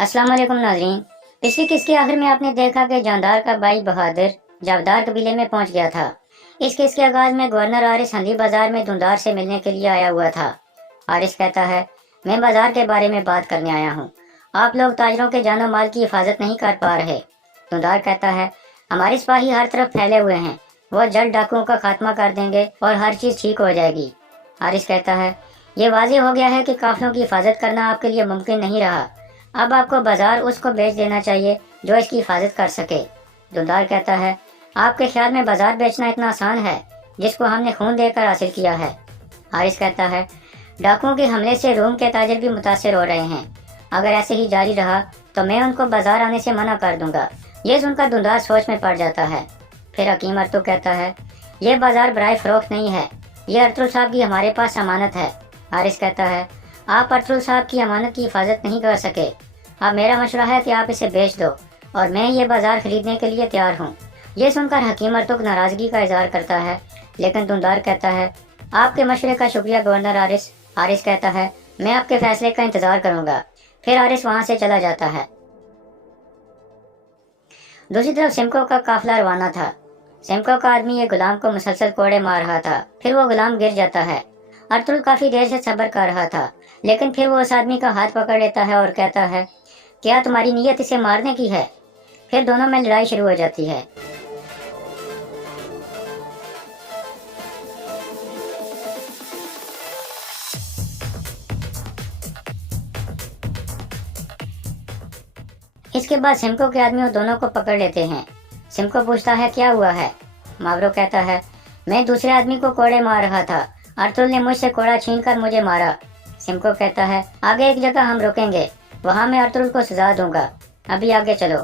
अस्सलाम वालेकुम नाजरीन। पिछली किस के आखिर में आपने देखा कि जानदार का भाई बहादुर जावदार कबीले में पहुंच गया था। इस केस के आगाज में गवर्नर आरिस हंदी बाजार में धुंधार से मिलने के लिए आया हुआ था। आरिस कहता है, मैं बाजार के बारे में बात करने आया हूँ। आप लोग ताजरों के जानो माल की हिफाजत नहीं कर पा रहे। धुंधार कहता है, हमारे सिपाही हर तरफ फैले हुए हैं, वो जल्द डाकुओं का खात्मा कर देंगे और हर चीज ठीक हो जाएगी। आरिस कहता है, ये वाज़ेह हो गया है कि काफिलों की हिफाजत करना आपके लिए मुमकिन नहीं रहा। अब आपको बाजार उसको बेच देना चाहिए जो इसकी हिफाजत कर सके। धुंधार कहता है, आपके ख्याल में बाजार बेचना इतना आसान है जिसको हमने खून देकर हासिल किया है। हारिस कहता है, डाकुओं के हमले से रूम के ताजिर भी मुतासिर हो रहे हैं। अगर ऐसे ही जारी रहा तो मैं उनको बाजार आने से मना कर दूंगा। ये सुनकर धुंधार सोच में पड़ जाता है। फिर हकीम अर्तुग कहता है, ये बाजार बराए फरोख्त नहीं है, ये अर्तुल साहब की हमारे पास अमानत है। हारिस कहता है, आप अर्तुल साहब की अमानत की हिफाजत नहीं कर सके। अब मेरा मशवरा है कि आप इसे बेच दो और मैं ये बाजार खरीदने के लिए तैयार हूँ। ये सुनकर हकीम अर्तुग नाराजगी का इजहार करता है, लेकिन धुंधार कहता है, आपके मशवरे का शुक्रिया गवर्नर आरिस। आरिस कहता है, मैं आपके फैसले का इंतजार करूंगा। फिर आरिस वहां से चला जाता है। दूसरी तरफ सिमको का काफिला रवाना था। सिमको का आदमी एक गुलाम को मुसलसल कोड़े मार रहा था। फिर वो गुलाम गिर जाता है। अर्तुल काफी देर से सब्र कर रहा था, लेकिन फिर वो उस आदमी का हाथ पकड़ लेता है और कहता है, क्या तुम्हारी नीयत इसे मारने की है? फिर दोनों में लड़ाई शुरू हो जाती है। इसके बाद सिमको के आदमी उन दोनों को पकड़ लेते हैं। सिमको पूछता है, क्या हुआ है? मावरो कहता है, मैं दूसरे आदमी को कोड़े मार रहा था, अर्तुल ने मुझसे कोड़ा छीनकर मुझे मारा। सिमको कहता है, आगे एक जगह हम रुकेंगे, वहाँ मैं अर्तुल को सजा दूंगा, अभी आगे चलो।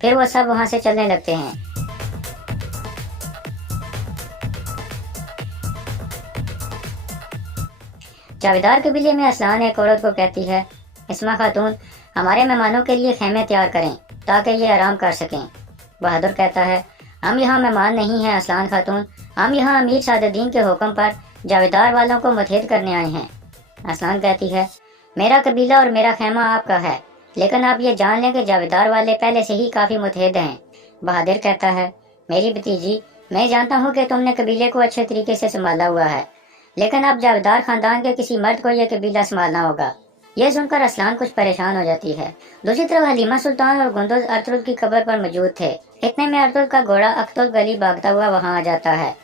फिर वो सब वहाँ से चलने लगते हैं। जावेदार कबीले में असलान एक औरत को कहती है, इस्मा खातून, हमारे मेहमानों के लिए खेमे तैयार करें ताकि ये आराम कर सकें। बहादुर कहता है, हम यहाँ मेहमान नहीं हैं असलान खातून, हम यहाँ अमीर सादुद्दीन के हुक्म पर जावेदार वालों को मुतहद करने आए हैं। असलान कहती है, मेरा कबीला और मेरा खेमा आपका है, लेकिन आप ये जान लें कि जावेदार वाले पहले से ही काफ़ी मुतहद हैं। बहादुर कहता है, मेरी भतीजी, मैं जानता हूँ कि तुमने कबीले को अच्छे तरीके से संभाला हुआ है, लेकिन अब जावेदार खानदान के किसी मर्द को यह कबीला संभालना होगा। यह सुनकर असलान कुछ परेशान हो जाती है। दूसरी तरफ हलीमा सुल्तान और गुंदुज अर्तुल की कब्र पर मौजूद थे। इतने में अर्तुल का घोड़ा अख्तुल गली भागता हुआ वहाँ आ जाता है।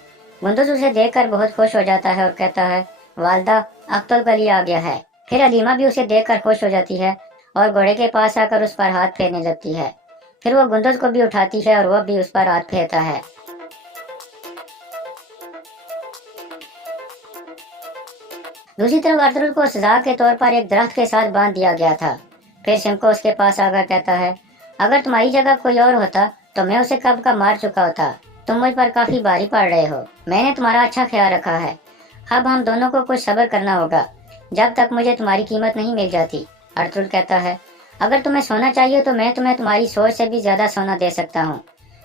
गुंदुज उसे देखकर बहुत खुश हो जाता है और कहता है, वालदा, अख्तुल गली आ गया है। फिर हलीमा भी उसे देखकर खुश हो जाती है और घोड़े के पास आकर उस पर हाथ फेरने लगती है। फिर वो गुंदुज को भी उठाती है और वह भी उस पर हाथ फेरता है। दूसरी तरफ अर्तुल को सजा के तौर पर एक दरख्त के साथ बांध दिया गया था। फिर सिमको उसके पास आकर कहता है, अगर तुम्हारी जगह कोई और होता तो मैं उसे कब का मार चुका होता। तुम मुझ पर काफी भारी पड़ रहे हो, मैंने तुम्हारा अच्छा ख्याल रखा है। अब हम दोनों को कुछ सब्र करना होगा जब तक मुझे तुम्हारी कीमत नहीं मिल जाती। अर्तुल कहता है, अगर तुम्हें सोना चाहिए तो मैं तुम्हें तुम्हारी सोच से भी ज्यादा सोना दे सकता हूँ,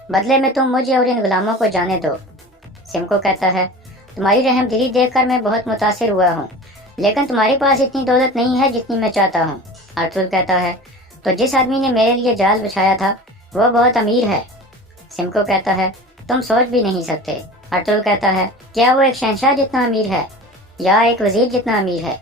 बदले में तुम मुझे और इन गुलामों को जाने दो। सिमको कहता है, तुम्हारी रहम दिली देखकर मैं बहुत मुतासिर हुआ हूँ, लेकिन तुम्हारे पास इतनी दौलत नहीं है जितनी मैं चाहता हूँ। अर्तुल कहता है, तो जिस आदमी ने मेरे लिए जाल बिछाया था वो बहुत अमीर है। सिमको कहता है, तुम सोच भी नहीं सकते। अर्तुल कहता है, क्या वो एक शहंशाह जितना अमीर है, या एक वजीर जितना अमीर है,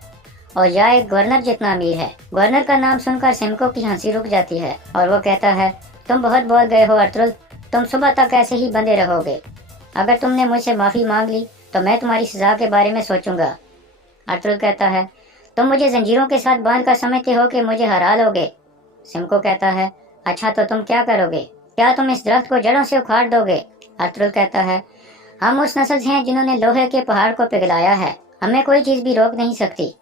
और या एक गवर्नर जितना अमीर है? गवर्नर का नाम सुनकर सिमको की हंसी रुक जाती है और वो कहता है, तुम बहुत बोल गए हो अर्तुल, तुम सुबह तक ऐसे ही बंधे रहोगे। अगर तुमने मुझसे माफी मांग ली तो मैं तुम्हारी सजा के बारे में सोचूंगा। अर्तुल कहता है, तुम मुझे जंजीरों के साथ बांध कर समझते हो कि मुझे हरा लोगे? सिमको कहता है, अच्छा तो तुम क्या करोगे? क्या तुम इस दरख्त को जड़ों से उखाड़ दोगे? अर्तुल कहता है, हम उस नस्ल से हैं जिन्होंने लोहे के पहाड़ को पिघलाया है, हमें कोई चीज भी रोक नहीं सकती।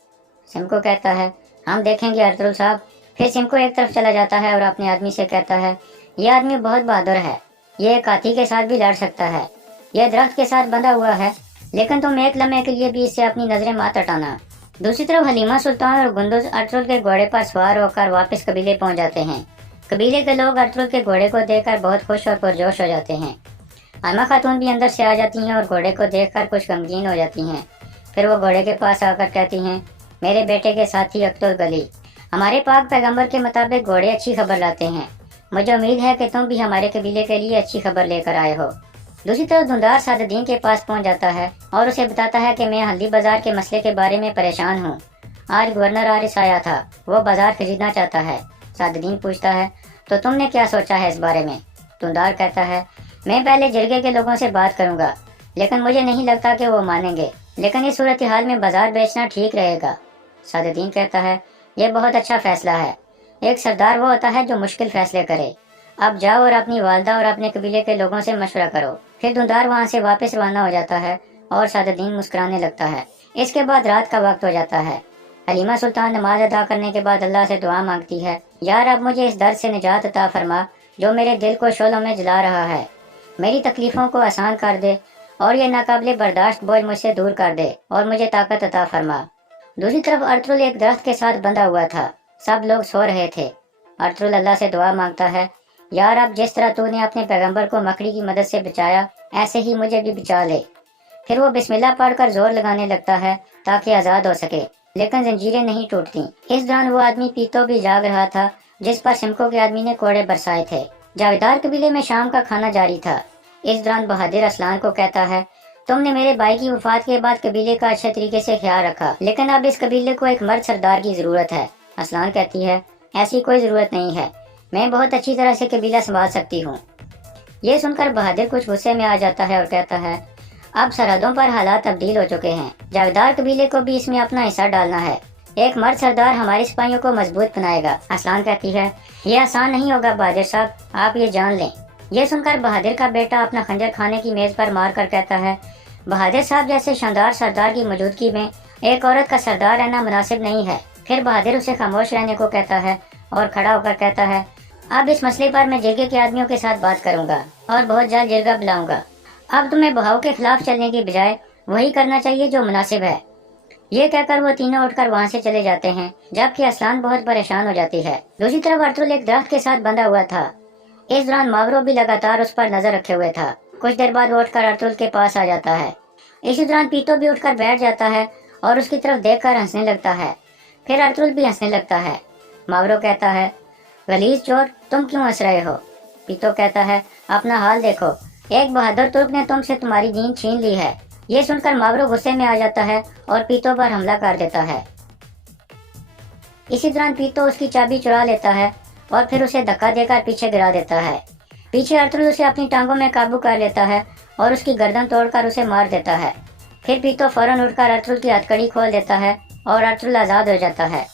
सिमको कहता है, हम देखेंगे अर्तुल साहब। फिर सिमको एक तरफ चला जाता है और अपने आदमी से कहता है, यह आदमी बहुत बहादुर है, ये एक हाथी के साथ भी लड़ सकता है, यह दरख्त के साथ बंधा हुआ है, लेकिन तुम एक लम्हे के लिए भी इससे अपनी नजरें मत हटाना। दूसरी तरफ हलीमा सुल्तान और गुंदुज अर्तुल के घोड़े पर सवार होकर वापस कबीले पहुंच जाते हैं। कबीले के लोग अर्तुल के घोड़े को देखकर बहुत खुश और पुरजोश हो जाते हैं। आयमा खातून भी अंदर से आ जाती हैं और घोड़े को देखकर कुछ गमगीन हो जाती हैं। फिर वो घोड़े के पास आकर कहती हैं, मेरे बेटे के साथी अख्तुल गली, हमारे पाक पैगंबर के मुताबिक घोड़े अच्छी खबर लाते हैं। मुझे उम्मीद है कि तुम भी हमारे कबीले के लिए अच्छी खबर लेकर आए हो। दूसरी तरफ धुंधार सादुद्दीन के पास पहुंच जाता है और उसे बताता है कि मैं हल्दी बाजार के मसले के बारे में परेशान हूँ। आज गवर्नर आरिस आया था, वो बाजार खरीदना चाहता है। सादुद्दीन पूछता है, तो तुमने क्या सोचा है इस बारे में? धुंधार कहता है, मैं पहले जिरगे के लोगों से बात करूंगा, लेकिन मुझे नहीं लगता कि वो मानेंगे, लेकिन इस सूरत हाल में बाजार बेचना ठीक रहेगा। सादुद्दीन कहता है, यह बहुत अच्छा फैसला है। एक सरदार वो होता है जो मुश्किल फैसले करे। अब जाओ और अपनी वालदा और अपने कबीले के लोगों से मशवरा करो। फिर धुंधार वहाँ से वापस रवाना हो जाता है और सादुद्दीन मुस्कुराने लगता है। इसके बाद रात का वक्त हो जाता है। हलीमा सुल्तान नमाज अदा करने के बाद अल्लाह से दुआ मांगती है, यार अब मुझे इस दर्द से निजात अता फरमा जो मेरे दिल को शोलों में जला रहा है। मेरी तकलीफों को आसान कर दे और ये नाकाबिले बर्दाश्त बोझ मुझसे दूर कर दे और मुझे ताकत अता फरमा। दूसरी तरफ अर्तुल एक दरख्त के साथ बंधा हुआ था। सब लोग सो रहे थे। अर्तुल अल्लाह से दुआ मांगता है, यार अब जिस तरह तूने अपने पैगंबर को मकड़ी की मदद से बचाया, ऐसे ही मुझे भी बचा ले। फिर वो बिस्मिल्लाह पढ़कर जोर लगाने लगता है ताकि आज़ाद हो सके, लेकिन जंजीरें नहीं टूटती। इस दौरान वो आदमी पीतो भी जाग रहा था जिस पर सिमको के आदमी ने कोड़े बरसाए थे। जावेदार कबीले में शाम का खाना जारी था। इस दौरान बहादुर असलान को कहता है, तुमने मेरे भाई की वफात के बाद कबीले का अच्छे तरीके से ख्याल रखा, लेकिन अब इस कबीले को एक मर्द सरदार की जरूरत है। असलान कहती है, ऐसी कोई जरूरत नहीं है, मैं बहुत अच्छी तरह से कबीला संभाल सकती हूँ। ये सुनकर बहादुर कुछ गुस्से में आ जाता है और कहता है, अब सरहदों पर हालात तब्दील हो चुके हैं, जावेदार कबीले को भी इसमें अपना हिस्सा डालना है। एक मर्द सरदार हमारे सिपाहियों को मजबूत बनाएगा। असलान कहती है, ये आसान नहीं होगा बहादुर साहब, आप ये जान लें। ये सुनकर बहादुर का बेटा अपना खंजर खाने की मेज पर मार कर कहता है, बहादुर साहब जैसे शानदार सरदार की मौजूदगी में एक औरत का सरदार रहना मुनासिब नहीं है। फिर बहादुर उसे खामोश रहने को कहता है और खड़ा होकर कहता है, अब इस मसले पर मैं जिरगे के आदमियों के साथ बात करूंगा और बहुत जल्द जिरगा बुलाऊंगा। अब तुम्हें बहाव के खिलाफ चलने की बजाय वही करना चाहिए जो मुनासिब है। ये कहकर वो तीनों उठकर वहाँ से चले जाते हैं, जबकि असलान बहुत परेशान हो जाती है। दूसरी तरफ अर्तुल एक दरख्त के साथ बंधा हुआ था। इस दौरान मावरो भी लगातार उस पर नजर रखे हुए था। कुछ देर बाद वो उठकर अर्तुल के पास आ जाता है। इसी दौरान पीतो भी उठकर बैठ जाता है और उसकी तरफ देखकर हंसने लगता है। फिर अर्तुल भी हंसने लगता है। मावरो कहता है, गलीज चोर, तुम क्यों हंस रहे हो? पीतो कहता है, अपना हाल देखो, एक बहादुर तुर्क ने तुमसे तुम्हारी जीन छीन ली है। ये सुनकर मावरो गुस्से में आ जाता है और पीतो पर हमला कर देता है। इसी दौरान पीतो उसकी चाबी चुरा लेता है और फिर उसे धक्का देकर पीछे गिरा देता है। पीछे अर्तुल उसे अपनी टांगों में काबू कर लेता है और उसकी गर्दन तोड़कर उसे मार देता है। फिर पीतो फौरन उठकर अर्तुल की हथकड़ी खोल देता है और अर्तुल आज़ाद हो जाता है।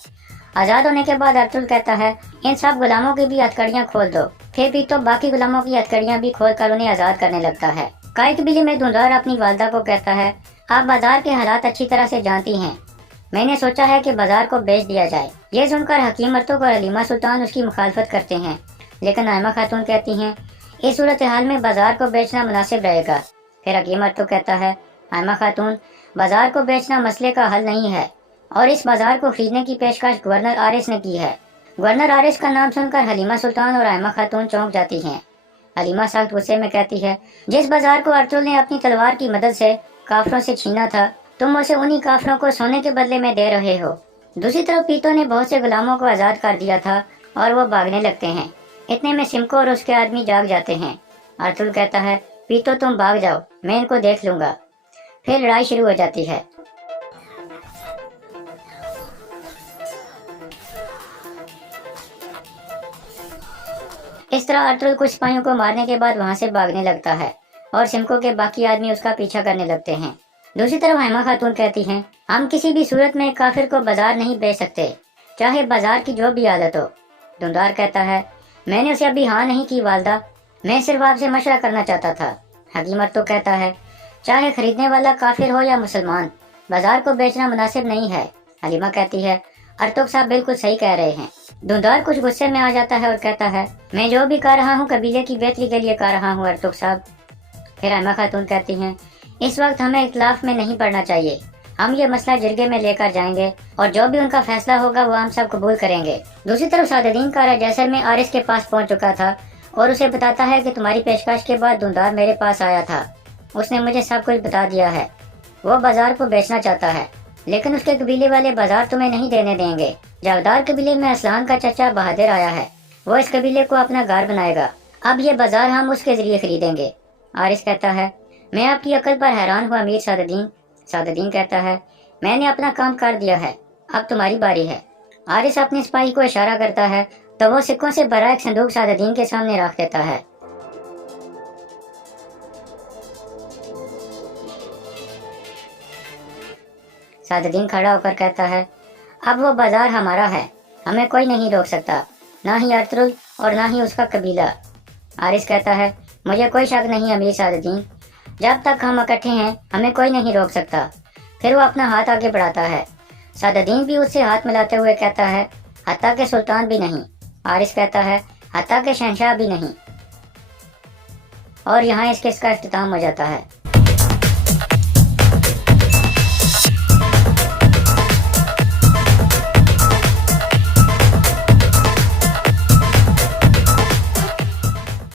आज़ाद होने के बाद अर्तुल कहता है, इन सब गुलामों की भी हथकड़ियाँ खोल दो। फिर पीतो बाकी गुलामों की हथकड़ियाँ भी खोल कर उन्हें आज़ाद करने लगता है। काई कबीले में धुंधार अपनी वालदा को कहता है, आप बाजार के हालात अच्छी तरह से जानती हैं, मैंने सोचा है कि बाजार को बेच दिया जाए। ये सुनकर हकीम अर्तुग और हलीमा सुल्तान उसकी मुखालफत करते हैं, लेकिन आयमा खातून कहती हैं, इस सूरत हाल में बाजार को बेचना मुनासिब रहेगा। फिर हकीम अर्तुग कहता है, आयमा खातून, बाजार को बेचना मसले का हल नहीं है और इस बाजार को खरीदने की पेशकश गवर्नर आरिस ने की है। गवर्नर आरिस का नाम सुनकर हलीमा सुल्तान और आयमा खातून चौंक जाती हैं। हलीमा सख्त गुस्से में कहती है, जिस बाजार को अर्तुल ने अपनी तलवार की मदद से काफरों से छीना था, तुम उसे उन्हीं काफरों को सोने के बदले में दे रहे हो। दूसरी तरफ पीतो ने बहुत से गुलामों को आज़ाद कर दिया था और वो भागने लगते हैं। इतने में सिमको और उसके आदमी जाग जाते हैं। अर्तुल कहता है, पीतो तुम भाग जाओ, मैं इनको देख लूंगा। फिर लड़ाई शुरू हो जाती है। इस तरह अर्तुल कुछ सिपाहियों को मारने के बाद वहां से भागने लगता है और सिमको के बाकी आदमी उसका पीछा करने लगते हैं। दूसरी तरफ आयमा खातून कहती हैं, हम किसी भी सूरत में काफिर को बाजार नहीं बेच सकते, चाहे बाजार की जो भी आदत हो। धुंधार कहता है, मैंने उसे अभी हाँ नहीं की वालदा, मैं सिर्फ आपसे मशवरा करना चाहता था। हकीम अर्तुग कहता है, चाहे खरीदने वाला काफिर हो या मुसलमान, बाजार को बेचना मुनासिब नहीं है। हलीमा कहती है, अर्तुग साहब बिल्कुल सही कह रहे हैं। धुंधार कुछ गुस्से में आ जाता है और कहता है, मैं जो भी कर रहा हूँ कबीले की बेहतरी के लिए कर रहा हूँ अर्तुग साहब। फिर आयमा खातून कहती हैं, इस वक्त हमें इख्तिलाफ में नहीं पड़ना चाहिए, हम ये मसला जिरगे में लेकर जाएंगे और जो भी उनका फैसला होगा वो हम सब कबूल करेंगे। दूसरी तरफ सादुद्दीन कारा जैसर में आरिस के पास पहुंच चुका था और उसे बताता है कि तुम्हारी पेशकश के बाद धुंधार मेरे पास आया था, उसने मुझे सब कुछ बता दिया है। वो बाजार को बेचना चाहता है, लेकिन उसके कबीले वाले बाजार तुम्हें नहीं देने देंगे। جاگدار قبیلے میں اسلان کا چچا بہادر آیا ہے، وہ اس قبیلے کو اپنا گھر بنائے گا، اب یہ بازار ہم اس کے ذریعے خریدیں گے۔ حارث کہتا ہے میں آپ کی عقل پر حیران ہوا امیر سعد الدین۔ سعد الدین کہتا ہے میں نے اپنا کام کر دیا ہے، اب تمہاری باری ہے۔ حارث اپنے سپاہی کو اشارہ کرتا ہے تو وہ سکوں سے بھرا ایک صندوق سعد الدین کے سامنے رکھ دیتا ہے۔ سعد الدین کھڑا ہو کر کہتا ہے اب وہ بازار ہمارا ہے، ہمیں کوئی نہیں روک سکتا، نہ ہی ارطغرل اور نہ ہی اس کا قبیلہ۔ حارث کہتا ہے مجھے کوئی شک نہیں امیر سعد الدین، جب تک ہم اکٹھے ہیں ہمیں کوئی نہیں روک سکتا۔ پھر وہ اپنا ہاتھ آگے بڑھاتا ہے، سعد الدین بھی اس سے ہاتھ ملاتے ہوئے کہتا ہے حتیٰ کہ سلطان بھی نہیں۔ حارث کہتا ہے حتیٰ کہ شہنشاہ بھی نہیں، اور یہاں اس قصے کا اختتام ہو جاتا ہے۔